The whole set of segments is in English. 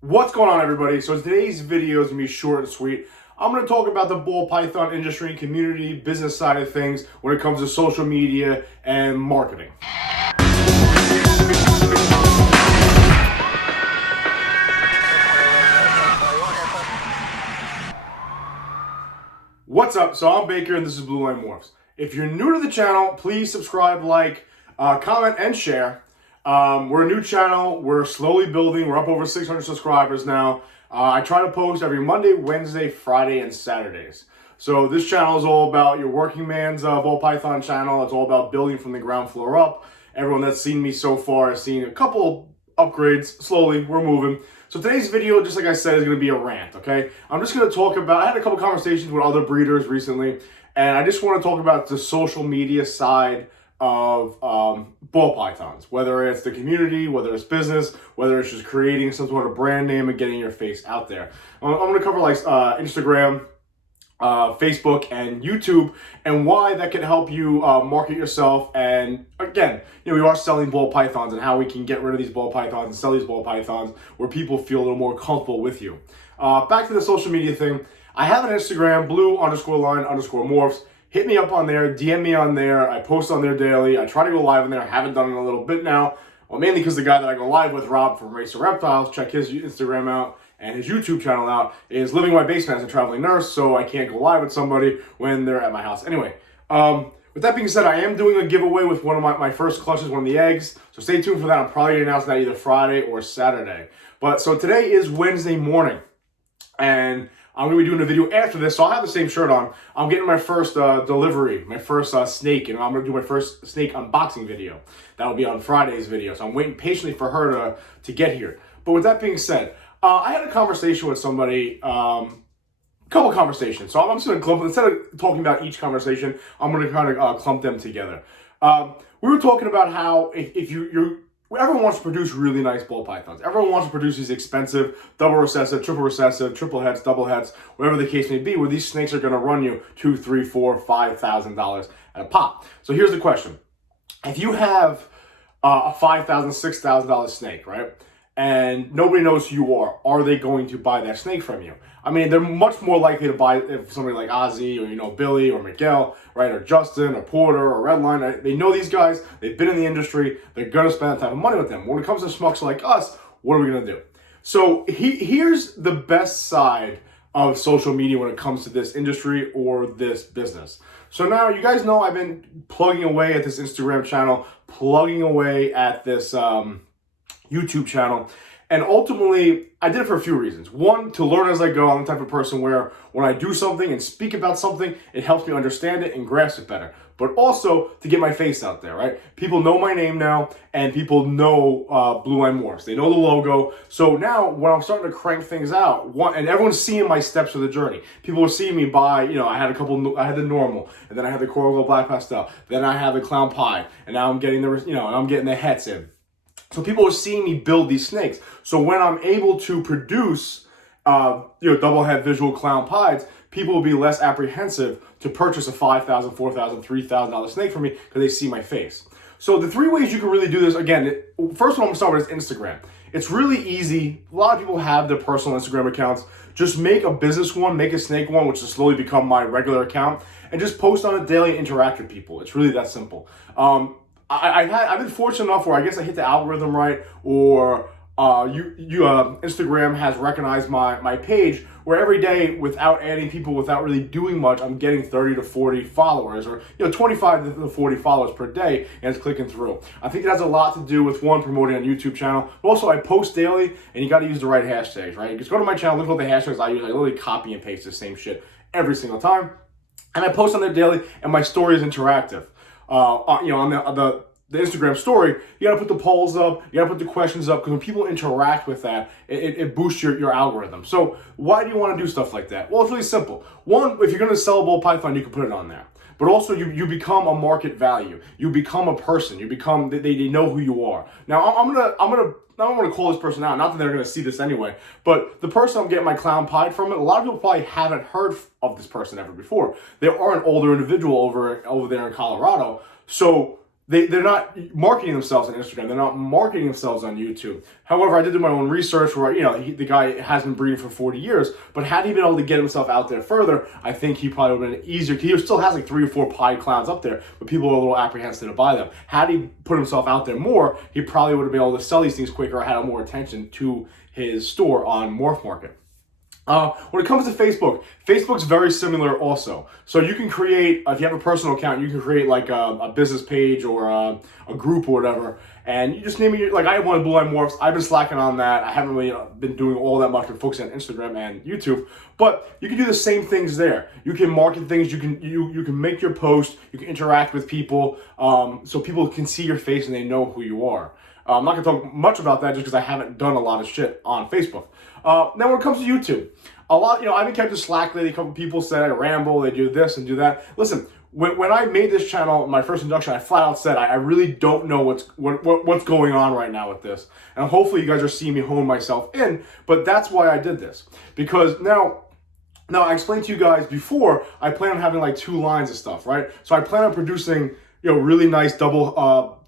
What's going on, everybody? So today's video is gonna be short and sweet. I'm gonna talk about the ball python industry, community, business side of things when it comes to social media and marketing. What's up? So I'm Baker and this is Blue Line Morphs. If you're new to the channel, please subscribe, like, comment, and share. We're a new channel. We're slowly building. We're up over 600 subscribers now. I try to post every Monday, Wednesday, Friday, and Saturdays. So this channel is all about your working man's ball python channel. It's all about building from the ground floor up. Everyone that's seen me so far has seen a couple upgrades. Slowly, we're moving. So today's video, just like I said, is going to be a rant, okay? I'm just going to talk about, I had a couple conversations with other breeders recently, and I just want to talk about the social media side of ball pythons, whether it's the community, whether it's business, whether it's just creating some sort of brand name and getting your face out there. I'm going to cover like Instagram, Facebook, and YouTube, and why that can help you market yourself. And again, we are selling ball pythons and how we can get rid of these ball pythons and sell these ball pythons where people feel a little more comfortable with you. Back to the social media thing. I have an Instagram, blue_line_morphs. Hit me up on there, DM me on there. I post on there daily. I try to go live on there. I haven't done it in a little bit now. Well, mainly because the guy that I go live with, Rob from Racer Reptiles, check his Instagram out and his YouTube channel out, is living in my basement as a traveling nurse, so I can't go live with somebody when they're at my house. Anyway, with that being said, I am doing a giveaway with one of my first clutches, one of the eggs, so stay tuned for that. I'm probably going to announce that either Friday or Saturday. But so today is Wednesday morning, and I'm going to be doing a video after this, so I'll have the same shirt on. I'm getting my first delivery, my first snake, and I'm going to do my first snake unboxing video. That'll be on Friday's video, so I'm waiting patiently for her to get here. But with that being said, I had a conversation with somebody, couple conversations. So I'm just going to clump, instead of talking about each conversation, I'm going to kind of clump them together. We were talking about how if everyone wants to produce really nice ball pythons. Everyone wants to produce these expensive double recessive, triple heads, double heads, whatever the case may be, where these snakes are going to run you $2,000, $3,000, $4,000, $5,000 at a pop. So here's the question. If you have a $5,000, $6,000 snake, right? And nobody knows who you are they going to buy that snake from you? I mean, they're much more likely to buy if somebody like Ozzy or, Billy or Miguel, right? Or Justin or Porter or Redline. Right? They know these guys. They've been in the industry. They're going to spend that type of money with them. When it comes to schmucks like us, what are we going to do? So here's the best side of social media when it comes to this industry or this business. So now you guys know I've been plugging away at this Instagram channel, plugging away at this YouTube channel. And ultimately, I did it for a few reasons. One, to learn as I go. I'm the type of person where when I do something and speak about something, it helps me understand it and grasp it better. But also to get my face out there, right? People know my name now, and people know Blue Line Morphs. They know the logo. So now when I'm starting to crank things out, and everyone's seeing my steps of the journey. People are seeing me buy, I had the normal, and then I had the Coral Glow Black Pastel, then I had the Clown Pie, and now I'm getting I'm getting the hets in. So people are seeing me build these snakes. So when I'm able to produce, double head visual clown pies, people will be less apprehensive to purchase a $5,000, $4,000, $3,000 snake from me because they see my face. So the three ways you can really do this, again, first one I'm gonna start with is Instagram. It's really easy. A lot of people have their personal Instagram accounts. Just make a business one, make a snake one, which has slowly become my regular account, and just post on it daily and interact with people. It's really that simple. I've been fortunate enough where I guess I hit the algorithm right, or Instagram has recognized my page, where every day without adding people, without really doing much, I'm getting 30 to 40 followers, or 25 to 40 followers per day, and it's clicking through. I think it has a lot to do with one, promoting on YouTube channel, but also I post daily, and you got to use the right hashtags, right? Just go to my channel, look at the hashtags I use. I literally copy and paste the same shit every single time, and I post on there daily, and my story is interactive. On the Instagram story, you gotta put the polls up, you gotta put the questions up, because when people interact with that, it boosts your algorithm. So why do you want to do stuff like that? Well, it's really simple. One, if you're gonna sell a ball python, you can put it on there. But also you become a market value. You become a person. You become, they know who you are. Now I'm gonna call this person out. Not that they're gonna see this anyway, but the person I'm getting my clown pie from, a lot of people probably haven't heard of this person ever before. They are an older individual over there in Colorado. So they're not marketing themselves on Instagram. They're not marketing themselves on YouTube. However, I did do my own research where, the guy has been breeding for 40 years, but had he been able to get himself out there further, I think he probably would have been easier. He still has like 3 or 4 pied clowns up there, but people are a little apprehensive to buy them. Had he put himself out there more, he probably would have been able to sell these things quicker, had more attention to his store on Morph Market. When it comes to Facebook, Facebook's very similar also. So you can create, if you have a personal account, you can create like a business page or a group or whatever, and you just name it, like I have one of Blue Line Morphs. I've been slacking on that. I haven't really been doing all that much, but focusing on Instagram and YouTube. But you can do the same things there. You can market things, you can make your post, you can interact with people, so people can see your face and they know who you are. I'm not gonna talk much about that just because I haven't done a lot of shit on Facebook. Now when it comes to YouTube, I've been kept to slack lately. A couple people said I ramble, they do this and do that. Listen, when I made this channel, my first introduction, I flat out said I really don't know what's going on right now with this. And hopefully you guys are seeing me hone myself in, but that's why I did this. Because now I explained to you guys before, I plan on having like 2 lines of stuff, right? So I plan on producing, really nice double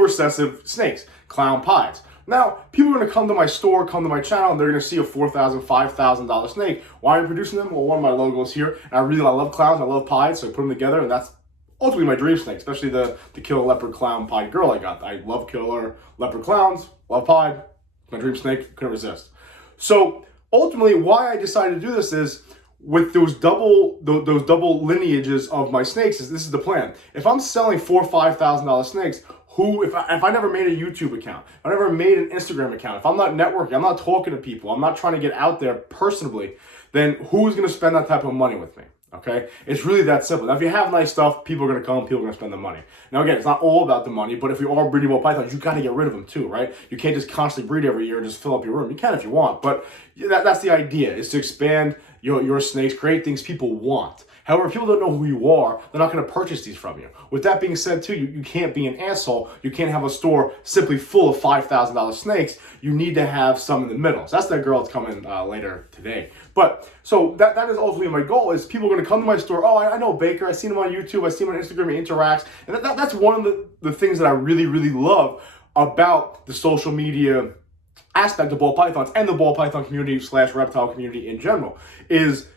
recessive snakes, clown pies. Now, people are going to come to my store, come to my channel, and they're going to see a $4,000, $5,000 snake. Why am I producing them? Well, one of my logos here, and I love clowns, I love pies, so I put them together, and that's ultimately my dream snake, especially the killer leopard clown pied girl I got. I love killer leopard clowns, love pied, my dream snake, couldn't resist. So, ultimately, why I decided to do this is, with those double lineages of my snakes, this is the plan. If I'm selling $4,000 or $5,000 snakes, if I never made a YouTube account, if I never made an Instagram account, if I'm not networking, I'm not talking to people, I'm not trying to get out there personally, then who's going to spend that type of money with me? Okay? It's really that simple. Now, if you have nice stuff, people are going to come, people are going to spend the money. Now, again, it's not all about the money, but if you are breeding ball pythons, you got to get rid of them too, right? You can't just constantly breed every year and just fill up your room. You can if you want, but that's the idea, is to expand your snakes, create things people want. However, if people don't know who you are, they're not going to purchase these from you. With that being said, too, you can't be an asshole. You can't have a store simply full of $5,000 snakes. You need to have some in the middle. So that's that girl that's coming later today. But so that is ultimately my goal, is people are going to come to my store. Oh, I know Baker. I've seen him on YouTube. I've seen him on Instagram. He interacts. And that's one of the things that I really, really love about the social media aspect of ball pythons and the ball python community / reptile community in general is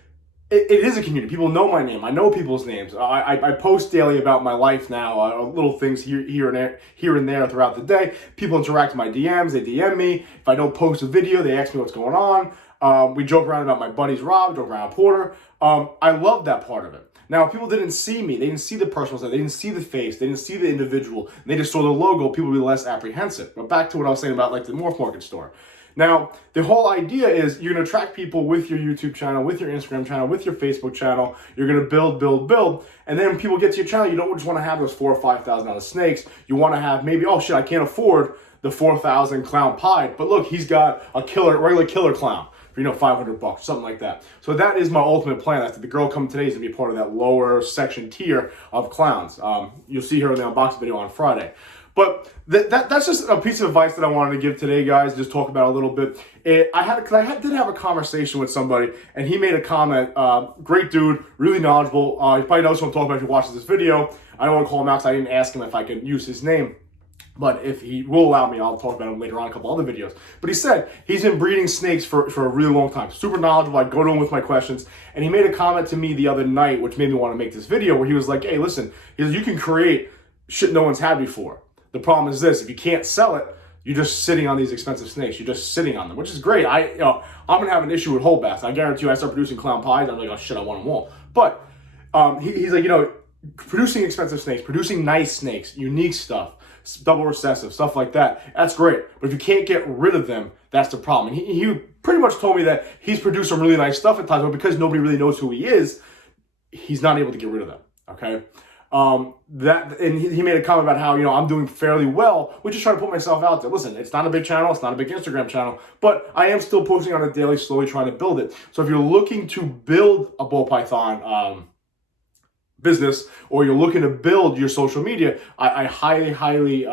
it is a community. People know my name. I know people's names. I post daily about my life now, little things here and there throughout the day. People interact with my DMs. They DM me. If I don't post a video, they ask me what's going on. We joke around about my buddies Rob, joke around Porter. I love that part of it. Now, if people didn't see me, they didn't see the personal side, they didn't see the face, they didn't see the individual, they just saw the logo, people would be less apprehensive. But back to what I was saying about like the Morph Market store. Now, the whole idea is you're going to attract people with your YouTube channel, with your Instagram channel, with your Facebook channel. You're going to build. And then when people get to your channel, you don't just want to have those $4,000 or $5,000 snakes. You want to have maybe, oh shit, I can't afford the 4,000 clown pied, but look, he's got a regular killer clown for, $500, something like that. So that is my ultimate plan. That's the girl coming today is going to be part of that lower section tier of clowns. You'll see her in the unboxing video on Friday. But that's just a piece of advice that I wanted to give today, guys. Just talk about a little bit. I did have a conversation with somebody, and he made a comment. Great dude, really knowledgeable. He probably knows what I'm talking about if he watches this video. I don't want to call him out because I didn't ask him if I could use his name. But if he will allow me, I'll talk about him later on in a couple other videos. But he said he's been breeding snakes for a really long time. Super knowledgeable. I go to him with my questions. And he made a comment to me the other night, which made me want to make this video, where he was like, hey, listen, you can create shit no one's had before. The problem is this: if you can't sell it, you're just sitting on these expensive snakes. You're just sitting on them, which is great. I'm gonna have an issue with Holdbass. I guarantee you, I start producing clown pies, I'm like, oh shit, I want them all. But he's like, producing expensive snakes, producing nice snakes, unique stuff, double recessive, stuff like that. That's great. But if you can't get rid of them, that's the problem. And he pretty much told me that he's produced some really nice stuff at times, but because nobody really knows who he is, he's not able to get rid of them. Okay. And he made a comment about how, I'm doing fairly well, which is trying to put myself out there. Listen, it's not a big channel, it's not a big Instagram channel, but I am still posting on a daily, slowly trying to build it. So if you're looking to build a ball python business, or you're looking to build your social media, I highly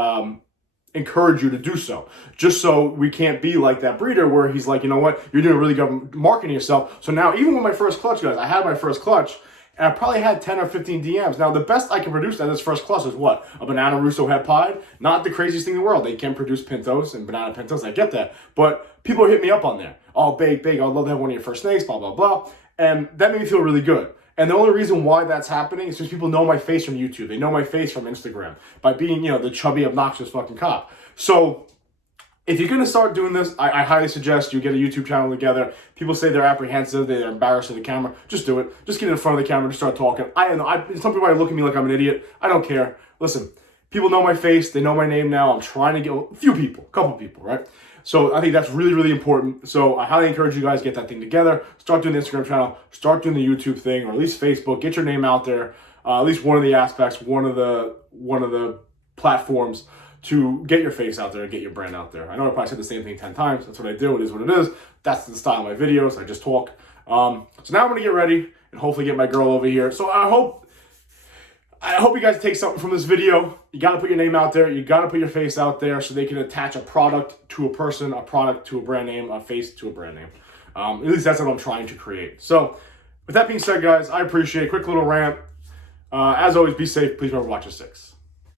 encourage you to do so. Just so we can't be like that breeder where he's like, you know what, you're doing really good marketing yourself. So now, even with my first clutch, guys, I had my first clutch, and I probably had 10 or 15 DMs. Now, the best I can produce at this first cluster is what? A banana Russo head pod. Not the craziest thing in the world. They can produce pintos and banana pintos. I get that. But people hit me up on there. Oh, big. I'd love to have one of your first snakes, blah, blah, blah. And that made me feel really good. And the only reason why that's happening is because people know my face from YouTube. They know my face from Instagram by being, the chubby, obnoxious fucking cop. So if you're going to start doing this, I highly suggest you get a YouTube channel together. People say they're apprehensive, they're embarrassed of the camera. Just do it. Just get in front of the camera and start talking. Some people might look at me like I'm an idiot. I don't care. Listen, people know my face. They know my name now. I'm trying to get a few people, a couple people, right? So I think that's really, really important. So I highly encourage you guys to get that thing together. Start doing the Instagram channel. Start doing the YouTube thing, or at least Facebook. Get your name out there. At least one of the aspects, one of the platforms to get your face out there and get your brand out there. I know I probably said the same thing 10 times. That's what I do. It is what it is. That's the style of my videos. I just talk. So now I'm going to get ready and hopefully get my girl over here. So I hope you guys take something from this video. You got to put your name out there. You got to put your face out there so they can attach a product to a person, a product to a brand name, a face to a brand name. At least that's what I'm trying to create. So with that being said, guys, I appreciate it. Quick little rant. As always, be safe. Please remember, watch your six.